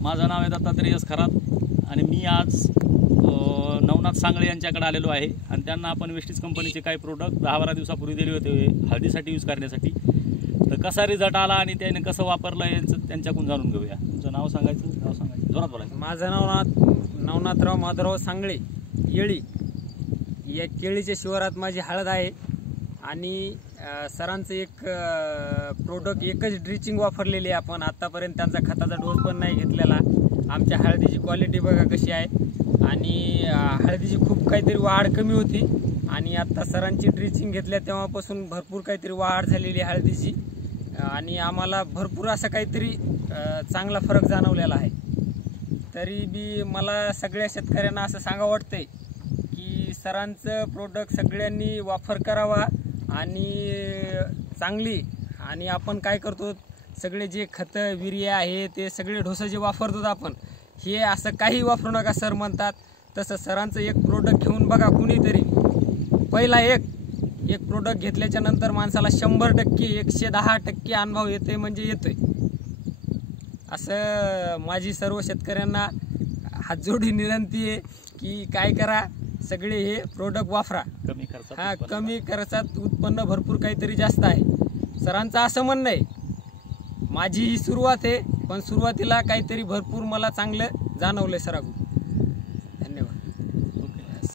माझं नाव आहे दत्तात्रय यस खरात आणि मी आज नवनाथ सांगळे यांच्याकडे आलेलो आहे आणि त्यांना आपण वेस्टीज कंपनीचे काही प्रोडक्ट 10-12 दिवसापूर्वी दिले होते हळदीसाठी यूज करण्यासाठी। तर कसा रिझल्ट आला आणि त्याने कसं वापरलं याचं त्यांच्याकडून जाणून घेऊया। तुमचं नाव सांगायचं जोरात बोलायचं। माझं नवनाथराव माधवराव सांगळे येळी या केळीच्या शिवारात माझी हळद आहे आणि सरांचं एक प्रोडक्ट एकच ड्रिचिंग वापरलेली आहे आपण आतापर्यंत। त्यांचा खताचा डोस पण नाही घेतलेला। आमच्या हळदीची क्वालिटी बघा कशी आहे आणि हळदीची खूप काहीतरी वाढ कमी होती आणि आता सरांची ड्रिचिंग घेतल्या तेव्हापासून भरपूर काहीतरी वाढ झालेली आहे हळदीची आणि आम्हाला भरपूर असं काहीतरी चांगला फरक जाणवलेला आहे। तरी बी मला सगळ्या शेतकऱ्यांना असं सांगावं वाटतंय की सरांचं प्रोडक्ट सगळ्यांनी वापर करावा आणि चांगली। आणि आपण काय करतो सगळे जे खत युरिया आहे ते सगळे ढोसं जे वापरतो आपण हे असं काही वापरू नका सर म्हणतात तसं सरांचं एक प्रोडक्ट घेऊन बघा कुणीतरी। पहिला एक प्रोडक्ट घेतल्याच्या नंतर माणसाला 100% 110% अनुभव येते म्हणजे येतोय। असं माझी सर्व शेतकऱ्यांना हात जोडी विनंती आहे की काय करा सगळे हे प्रोडक्ट वापरा। कमी खर्चात उत्पन्न भरपूर काहीतरी जास्त आहे। सरांचं असं म्हणणं आहे माझी ही सुरुवात आहे पण सुरुवातीला काहीतरी भरपूर मला चांगलं जाणवलं सरांकडून।